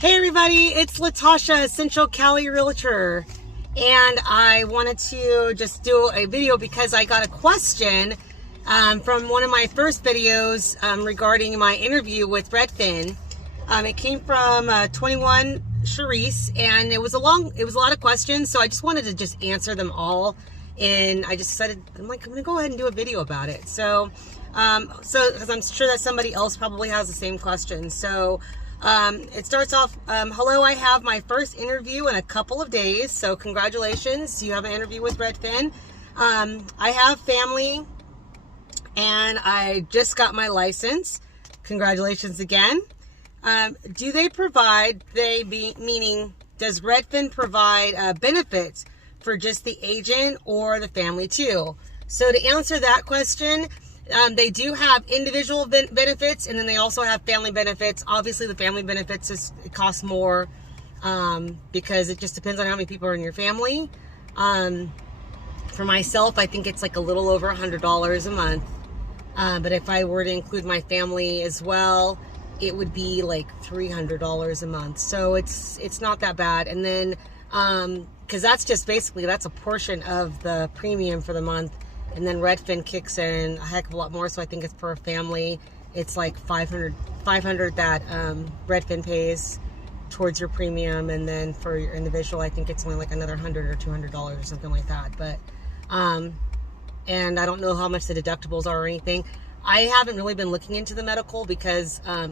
Hey everybody, it's Tasha, Central Cali Realtor, and I wanted to just do a video because I got a question from one of my first videos regarding my interview with Redfin. It came from 21 Charisse, and it was a lot of questions, so I just wanted to just answer them all. And I just decided, I'm gonna go ahead and do a video about it. So because I'm sure that somebody else probably has the same question. So it starts off, hello, I have my first interview in a couple of days. So congratulations, you have an interview with Redfin. I have family and I just got my license. Congratulations again. Do they provide, meaning does Redfin provide benefits for just the agent or the family too? So to answer that question, they do have individual benefits, and then they also have family benefits. Obviously, the family benefits it costs more because it just depends on how many people are in your family. For myself, I think it's like a little over $100 a month. But if I were to include my family as well, it would be like $300 a month. So it's not that bad. And then because that's just basically that's a portion of the premium for the month. And then Redfin kicks in a heck of a lot more. So I think it's per family. It's like $500 that Redfin pays towards your premium. And then for your individual, I think it's only like another $100 or $200 or something like that. But, and I don't know how much the deductibles are or anything. I haven't really been looking into the medical because I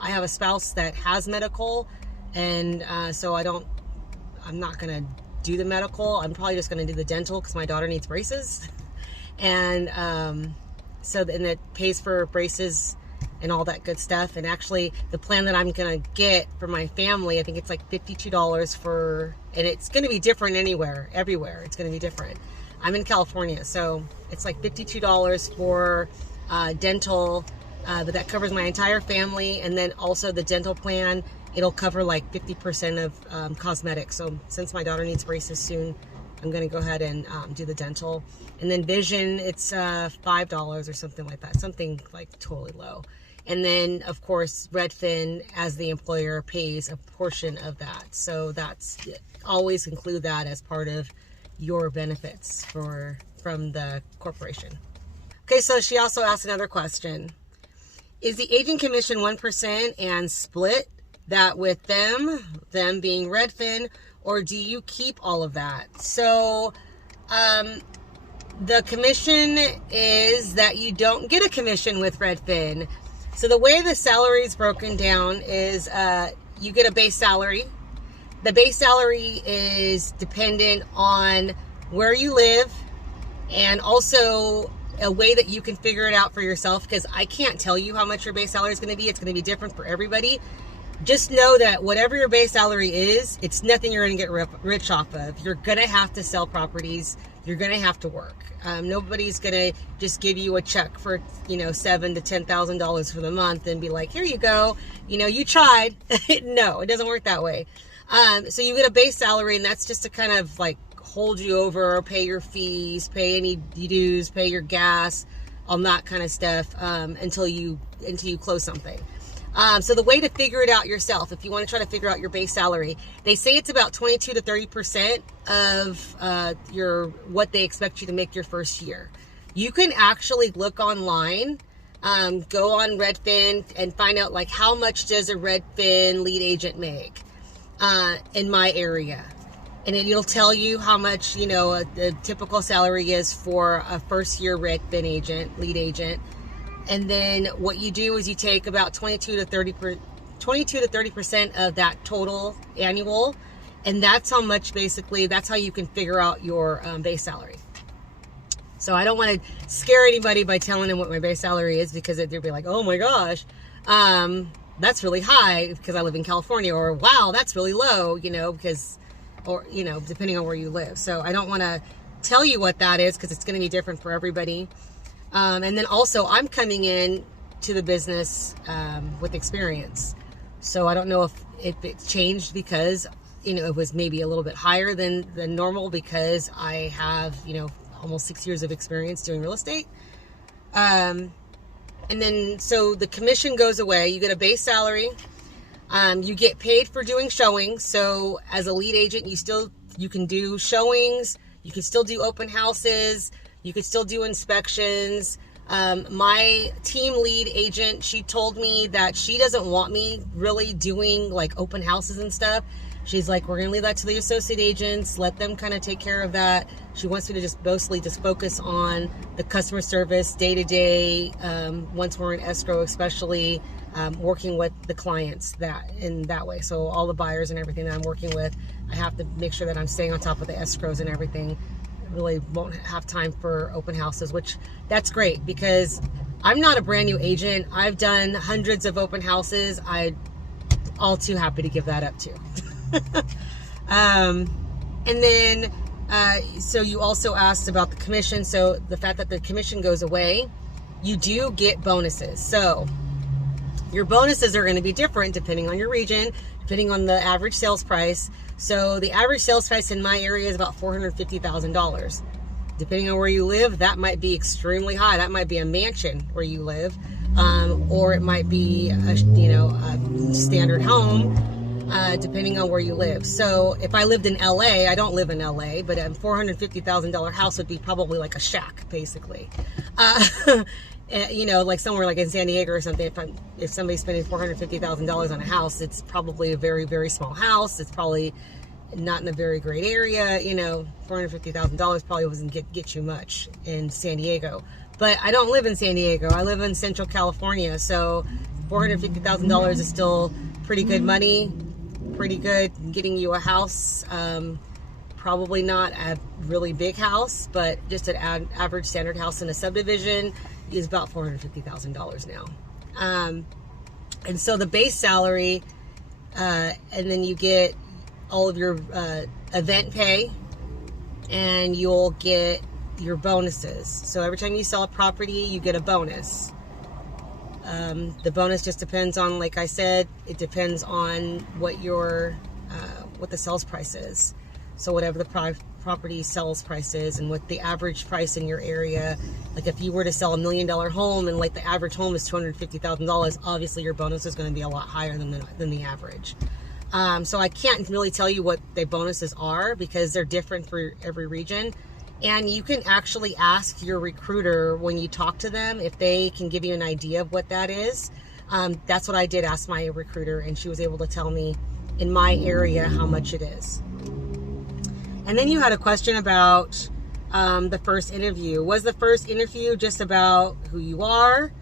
have a spouse that has medical. And so I'm not going to do the medical. I'm probably just going to do the dental because my daughter needs braces. And and it pays for braces and all that good stuff. And actually the plan that I'm gonna get for my family, I think it's like $52 for, and it's gonna be different everywhere it's gonna be different. I'm in California, so it's like $52 for dental, but that covers my entire family. And then also the dental plan, it'll cover like 50% of cosmetics. So since my daughter needs braces soon, I'm going to go ahead and do the dental. And then vision, it's $5 or something like that. Something like totally low. And then, of course, Redfin, as the employer, pays a portion of that. So always include that as part of your benefits from the corporation. Okay, so she also asked another question. Is the agent commission 1% and split that with them being Redfin, or do you keep all of that? So the commission is that you don't get a commission with Redfin. So the way the salary is broken down is you get a base salary. The base salary is dependent on where you live, and also a way that you can figure it out for yourself, because I can't tell you how much your base salary is going to be. It's going to be different for everybody. Just know that whatever your base salary is, it's nothing you're going to get rich off of. You're going to have to sell properties. You're going to have to work. Nobody's going to just give you a check for, $7,000 to $10,000 for the month and be like, here you go. You tried. No, it doesn't work that way. So you get a base salary, and that's just to kind of like hold you over, pay your fees, pay any dues, pay your gas, all that kind of stuff until you close something. So the way to figure it out yourself, if you want to try to figure out your base salary, they say it's about 22 to 30% of what they expect you to make your first year. You can actually look online, go on Redfin and find out like how much does a Redfin lead agent make in my area. And it'll tell you how much, the typical salary is for a first year Redfin lead agent. And then what you do is you take about 22 to 30% of that total annual, and that's how much that's how you can figure out your base salary. So I don't want to scare anybody by telling them what my base salary is, because they'll be like, oh my gosh, that's really high because I live in California, or wow, that's really low, depending on where you live. So I don't want to tell you what that is because it's going to be different for everybody. And then also I'm coming in to the business with experience. So I don't know if it changed because, it was maybe a little bit higher than normal because I have, almost 6 years of experience doing real estate. And then, so the commission goes away. You get a base salary. You get paid for doing showings. So as a lead agent, you can do showings. You can still do open houses. You can still do inspections. My team lead agent, she told me that she doesn't want me really doing like open houses and stuff. She's like, we're going to leave that to the associate agents. Let them kind of take care of that. She wants me to just mostly just focus on the customer service day to day. Once we're in escrow, especially working with the clients in that way. So all the buyers and everything that I'm working with, I have to make sure that I'm staying on top of the escrows and everything. I really won't have time for open houses, which that's great because I'm not a brand new agent. I've done hundreds of open houses. I'm all too happy to give that up too. And then, so you also asked about the commission. So the fact that the commission goes away, you do get bonuses. So your bonuses are going to be different depending on your region, depending on the average sales price. So the average sales price in my area is about $450,000. Depending on where you live, that might be extremely high. That might be a mansion where you live, or it might be a standard home, depending on where you live. So if I lived in LA, I don't live in LA, but a $450,000 house would be probably like a shack, basically. Like somewhere like in San Diego or something, if somebody's spending $450,000 on a house, it's probably a very, very small house. It's probably not in a very great area. $450,000 probably doesn't get you much in San Diego. But I don't live in San Diego. I live in Central California. So $450,000 is still pretty good money, pretty good getting you a house. Probably not a really big house, but just an average standard house in a subdivision is about $450,000 now. And so the base salary, and then you get all of your event pay, and you'll get your bonuses. So every time you sell a property, you get a bonus. The bonus just depends on, like I said, it depends on what the sales price is. So whatever the property sales price is and what the average price in your area, like if you were to sell $1 million home and like the average home is $250,000, obviously your bonus is going to be a lot higher than the average. So I can't really tell you what the bonuses are because they're different for every region. And you can actually ask your recruiter when you talk to them if they can give you an idea of what that is. That's what I did, ask my recruiter, and she was able to tell me in my area how much it is. And then you had a question about the first interview. Was the first interview just about who you are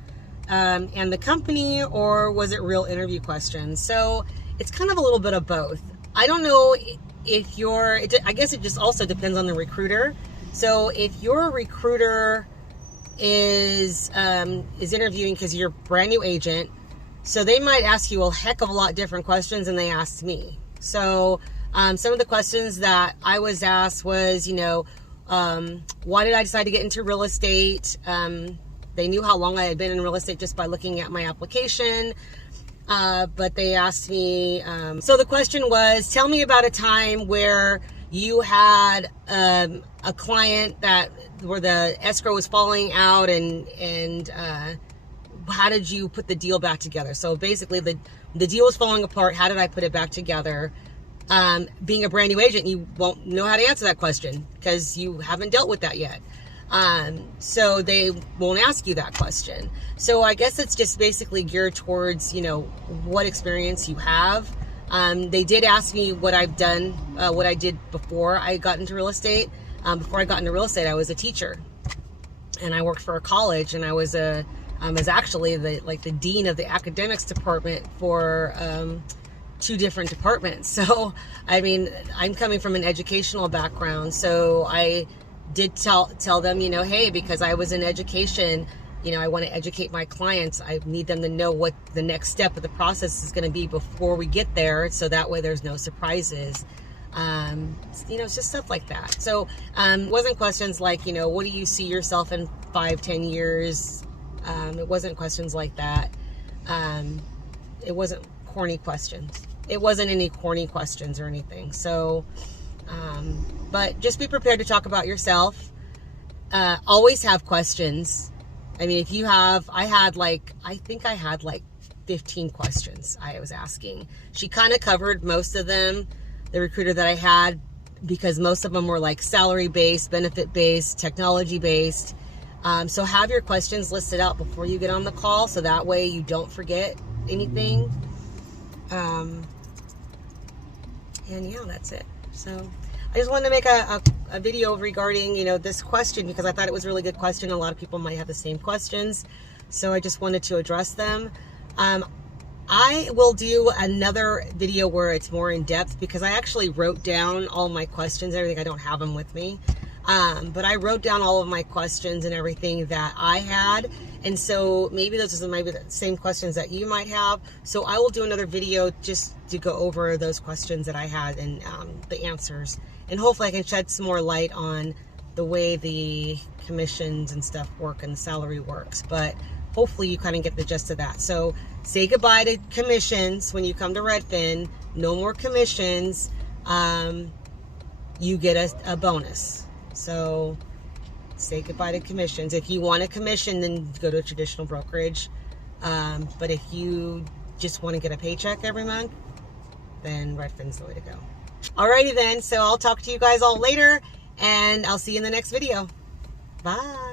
and the company, or was it real interview questions? So it's kind of a little bit of both. I don't know if I guess it just also depends on the recruiter. So if your recruiter is interviewing because you're a brand new agent, so they might ask you a heck of a lot different questions than they asked me. So some of the questions that I was asked was, why did I decide to get into real estate? They knew how long I had been in real estate just by looking at my application. But they asked me, so the question was, tell me about a time where you had a client where the escrow was falling out and how did you put the deal back together? So basically the deal was falling apart. How did I put it back together? Being a brand new agent, you won't know how to answer that question because you haven't dealt with that yet. So they won't ask you that question. So I guess it's just basically geared towards, what experience you have. They did ask me what I've done, what I did before I got into real estate. Before I got into real estate, I was a teacher and I worked for a college, and I was actually the dean of the academics department for, 2 different departments. So, I mean, I'm coming from an educational background. So I did tell them, hey, because I was in education, I want to educate my clients. I need them to know what the next step of the process is going to be before we get there. So that way there's no surprises. It's just stuff like that. So, it wasn't questions like, what do you see yourself in 5-10 years? It wasn't questions like that. It wasn't corny questions. It wasn't any corny questions or anything. So, but just be prepared to talk about yourself. Always have questions. I mean, I think I had like 15 questions I was asking. She kind of covered most of them, the recruiter that I had, because most of them were like salary based, benefit based, technology based. So have your questions listed out before you get on the call, so that way you don't forget anything. And yeah, that's it. So I just wanted to make a video regarding, you know, this question, because I thought it was a really good question. A lot of people might have the same questions, so I just wanted to address them. I will do another video where it's more in depth, because I actually wrote down all my questions and everything. I don't have them with me, but I wrote down all of my questions and everything that I had, and so maybe those are maybe the same questions that you might have. So I will do another video just to go over those questions that I had and the answers, and hopefully I can shed some more light on the way the commissions and stuff work and the salary works. But hopefully you kind of get the gist of that. So say goodbye to commissions when you come to Redfin. No more commissions. You get a bonus. So say goodbye to commissions. If you want a commission, then go to a traditional brokerage. But if you just want to get a paycheck every month, then Redfin's the way to go. Alrighty then. So I'll talk to you guys all later, and I'll see you in the next video. Bye.